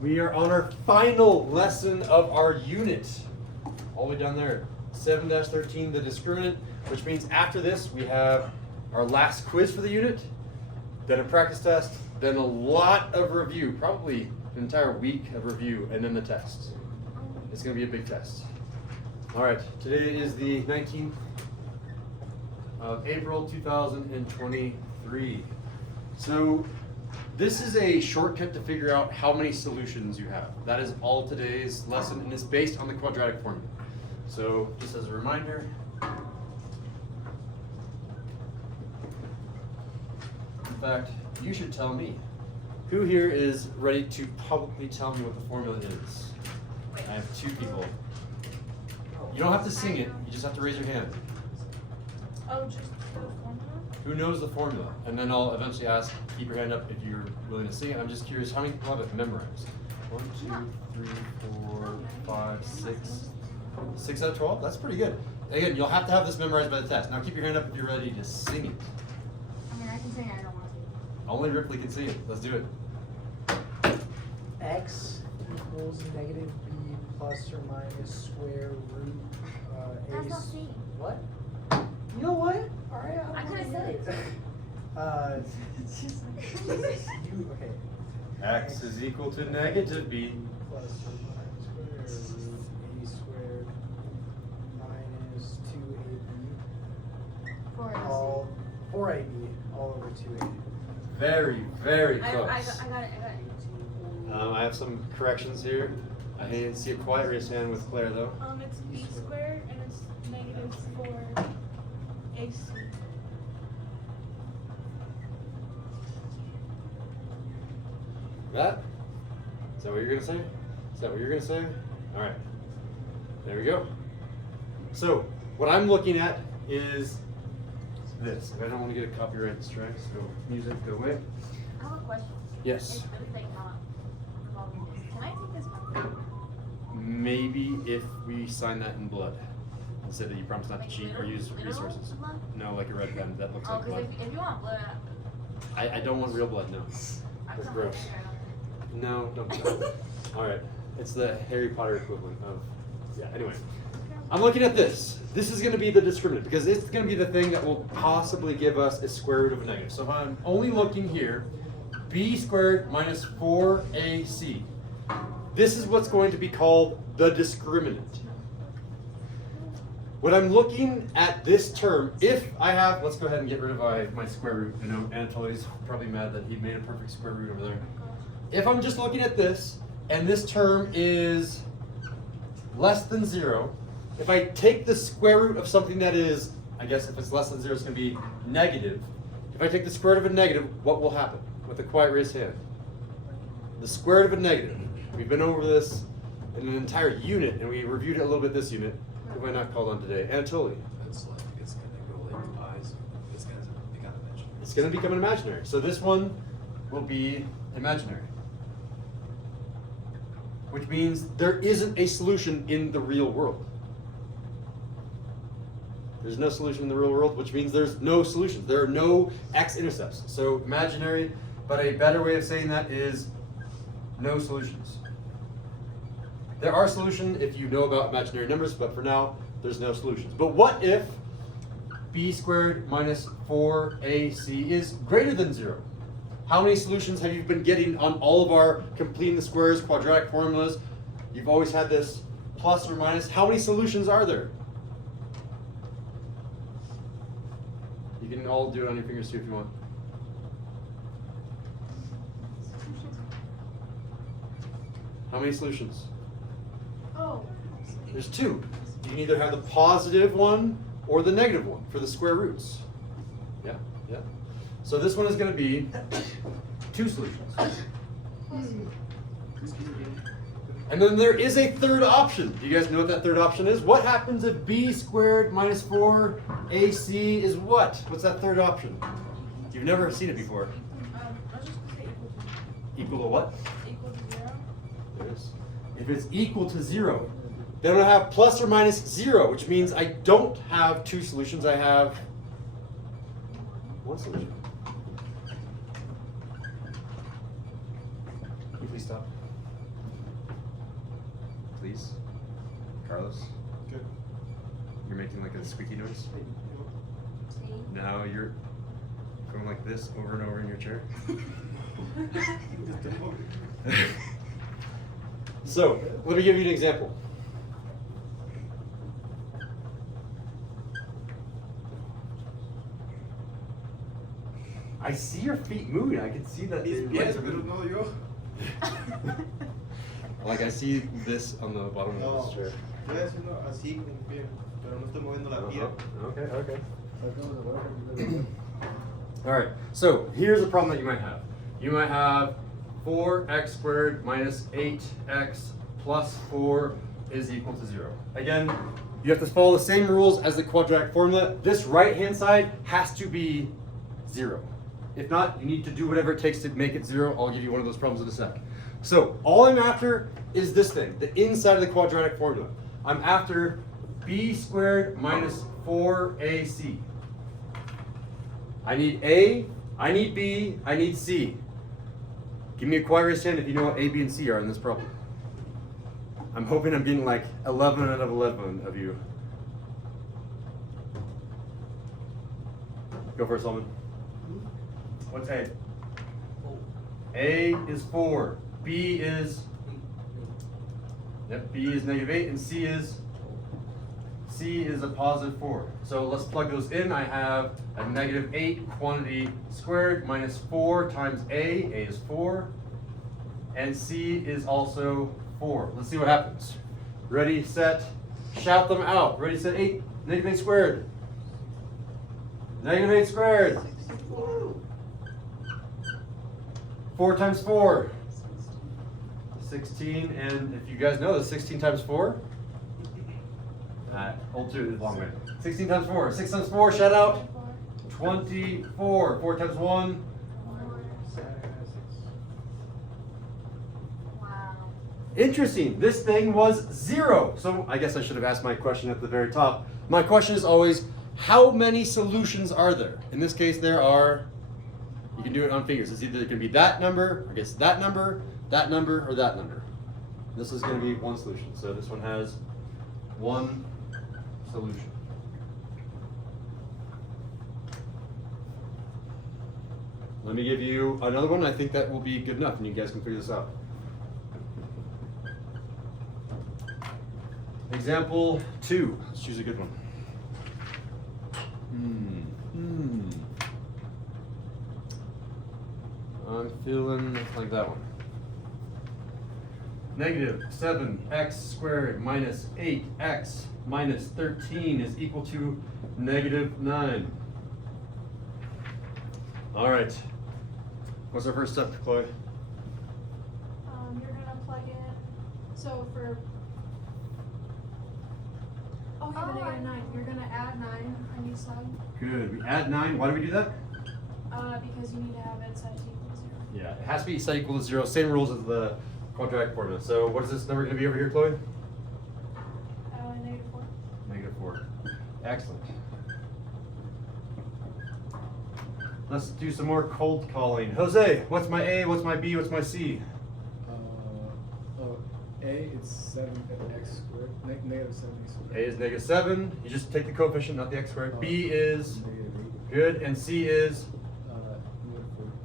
We are on our final lesson of our unit. All the way down there, 7-13, the discriminant, which means after this we have our last quiz for the unit, then a practice test, then a lot of review, probably an entire week of review, and then the test. It's going to be a big test. All right, today is the 19th of April 2023. So this is a shortcut to figure out how many solutions you have. That is all today's lesson, and it's based on the quadratic formula. So just as a reminder, in fact, you should tell me. Who here is ready to publicly tell me what the formula is? I have two people. You don't have to sing it, you just have to raise your hand. Oh, just the formula? Who knows the formula? And then I'll eventually ask, keep your hand up if you're willing to sing it. I'm just curious, how many people have it memorized? 1, 2, 3, 4, 5, 6. 6 out of 12? That's pretty good. Again, you'll have to have this memorized by the test. Now keep your hand up if you're ready to sing it. I mean, I can sing it, I don't want to. Only Ripley can sing it. Let's do it. X equals negative b plus or minus square root That's a. not C. What? You know what? All right. I could have said it. It's just you. Okay. X is equal to negative b. Plus or minus square root a squared minus 2ab. 4AC. All 4ab all over 2a. Very, very I close. got it, I got it. I have some corrections here. I didn't see a quiet raised hand with Claire though. It's b squared and it's negative 4ac. That? Is that what you're gonna say? Is that what you're gonna say? All right. There we go. So what I'm looking at is this. And I don't want to get a copyright strike, so music, go away. I have a question. Yes. It's really like not involving this. Can I take this one? Maybe if we sign that in blood. And say that you promise not to Like cheat or literal- use literal resources. blood? No, like a red pen that looks Oh, like because blood. if you want blood, I don't want real blood, no. I'm That's not gross. No, don't do that. All right, it's the Harry Potter equivalent of, yeah, anyway. I'm looking at this. This is gonna be the discriminant because it's gonna be the thing that will possibly give us a square root of a negative. So if I'm only looking here, b squared minus 4ac. This is what's going to be called the discriminant. When I'm looking at this term, if I have, let's go ahead and get rid of my square root. I know Anatoly's probably mad that he made a perfect square root over there. If I'm just looking at this, and this term is less than 0, if I take the square root of something that is, I guess if it's less than 0, it's going to be negative. If I take the square root of a negative, what will happen? With a quiet raised hand. The square root of a negative. We've been over this in an entire unit, and we reviewed it a little bit this unit. Who have I not called on today? Anatoly. It's like it's gonna go like pies. It's gonna become imaginary. It's going to become an imaginary. So this one will be imaginary. Which means there isn't a solution in the real world. There's no solution in the real world, which means there's no solutions. There are no x-intercepts. So imaginary, but a better way of saying that is no solutions. There are solutions if you know about imaginary numbers, but for now, there's no solutions. But what if b squared minus 4ac is greater than 0? How many solutions have you been getting on all of our completing the squares, quadratic formulas? You've always had this plus or minus. How many solutions are there? You can all do it on your fingers too if you want. How many solutions? Oh. There's 2. You can either have the positive one or the negative one for the square roots. Yeah, yeah. So this one is going to be 2 solutions. And then there is a third option. Do you guys know what that third option is? What happens if b squared minus 4ac is what? What's that third option? You've never seen it before. I was just gonna say Equal to what? equal to 0. There it is. If it's equal to 0, then I have plus or minus 0, which means I don't have 2 solutions. I have 1 solution. Can you please stop? please. Carlos, Good. you're making like a squeaky noise. See? Now you're going like this over and over in your chair. So, let me give you an example. I see your feet moving. I can see that. Mis your pies, legs are pero moving. no yo. Like I see this on the bottom of No, this chair. estoy haciendo así con un pie, pero no estoy moviendo la pie. Okay, okay. All right, so here's a problem that you might have. You might have 4x squared minus 8x plus 4 is equal to 0. Again, you have to follow the same rules as the quadratic formula. This right-hand side has to be 0. If not, you need to do whatever it takes to make it 0. I'll give you one of those problems in a sec. So all I'm after is this thing, the inside of the quadratic formula. I'm after b squared minus 4ac. I need A, I need B, I need C. Give me a quiet raised hand if you know what A, B, and C are in this problem. I'm hoping I'm getting like 11 out of 11 of you. Go for it, Solomon. What's A? A is 4. B is, yep, B is -8, and C is a positive 4. So let's plug those in. I have a -8 quantity squared minus 4 times A. A is 4. And C is also 4. Let's see what happens. Ready, set, shout them out. Ready, set, 8. -8 squared. -8 squared. 4 times 4. 16, and if you guys know, 16 times 4. Old 2 is a long way. 16 times 4. 6 times 4, shout out. 24. 4 times 1. Wow. Interesting. This thing was 0. So I guess I should have asked my question at the very top. My question is always, how many solutions are there? In this case, there are, you can do it on fingers. It's either going to be that number, I guess that number, or that number. This is going to be one solution. So this one has one solution. Let me give you another one. I think that will be good enough, and you guys can figure this out. Example 2. Let's choose a good one. I'm feeling like that one. -7x squared minus 8x minus 13 is equal to -9. All right. What's our first step, Chloe? You're gonna plug in. So for the -9, you're gonna add 9 on each side. Good. We add 9. Why do we do that? Because you need to have it set to equal 0. Yeah, it has to be set equal to 0. Same rules as the quadratic formula. So what is this number going to be over here, Chloe? -4. -4. Excellent. Let's do some more cold calling. Jose, what's my A? What's my B? What's my C? A is 7x squared, -7x squared. A is -7. You just take the coefficient, not the x squared. B is -8. good, and C is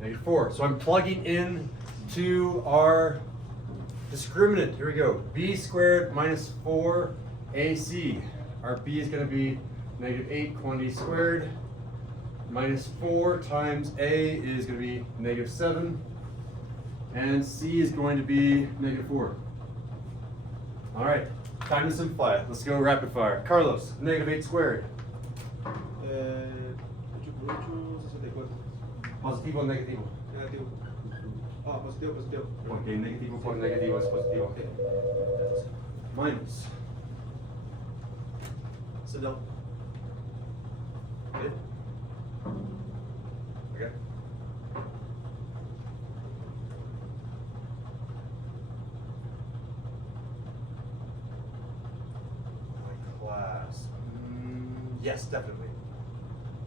-4. -4. So I'm plugging in to our discriminant. Here we go. B squared minus 4 AC. Our B is going to be -8 quantity squared minus 4 times A is going to be -7. And C is going to be -4. All right, time to simplify it. Let's go rapid fire. Carlos, -8 squared. 8 por 8, 64. Positivo o negativo? Negativo. Ah, positivo, positivo. Ok, negativo por negativo es positivo. Okay. Minus. Sit down. Good. Okay. My class. Yes, definitely.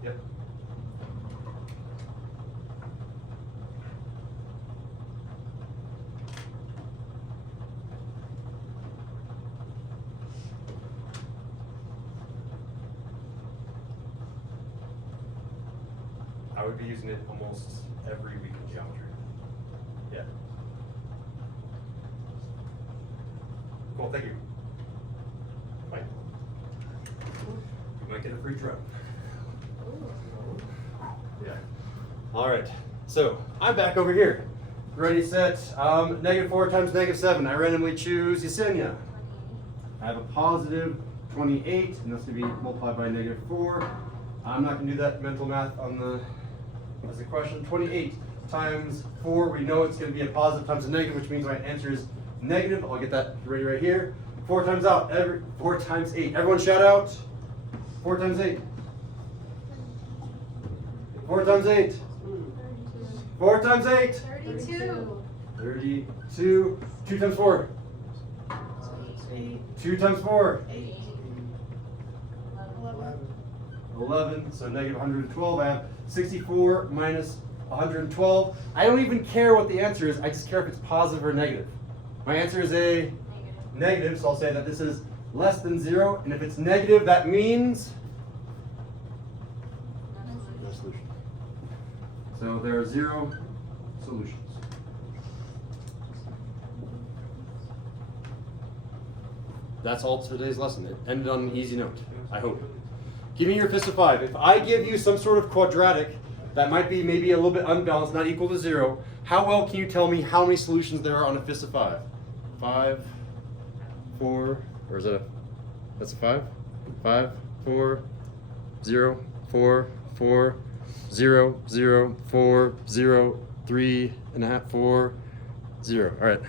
Yep. I would be using it almost every week in geometry. Yeah. Cool, thank you. Bye. You might get a free truck. Yeah. All right. So I'm back over here. Ready, set. -4 times -7. I randomly choose Yesenia. I have a positive 28, and that's going to be multiplied by -4. I'm not going to do that mental math on the as a question. 28 times 4. We know it's going to be a positive times a negative, which means my answer is negative. I'll get that ready right here. 4 times out. 4 times 8. Everyone shout out. 4 times 8. 4 times 8. 4 times 8. 32. 32. 2 times 4. 2 times 4. 11. So negative 112. I have 64 minus 112. I don't even care what the answer is. I just care if it's positive or negative. My answer is a negative, so I'll say that this is less than 0. And if it's negative, that means no solution. So there are 0 solutions. That's all today's lesson. It ended on an easy note, I hope. Give me your fist of 5. If I give you some sort of quadratic that might be maybe a little bit unbalanced, not equal to 0, how well can you tell me how many solutions there are on a fist of 5? 5, 4, or is that that's a 5? 5, 4, 0, 4, 4, 0, 0, 4, 0, 3 and a half, 4, 0. All right.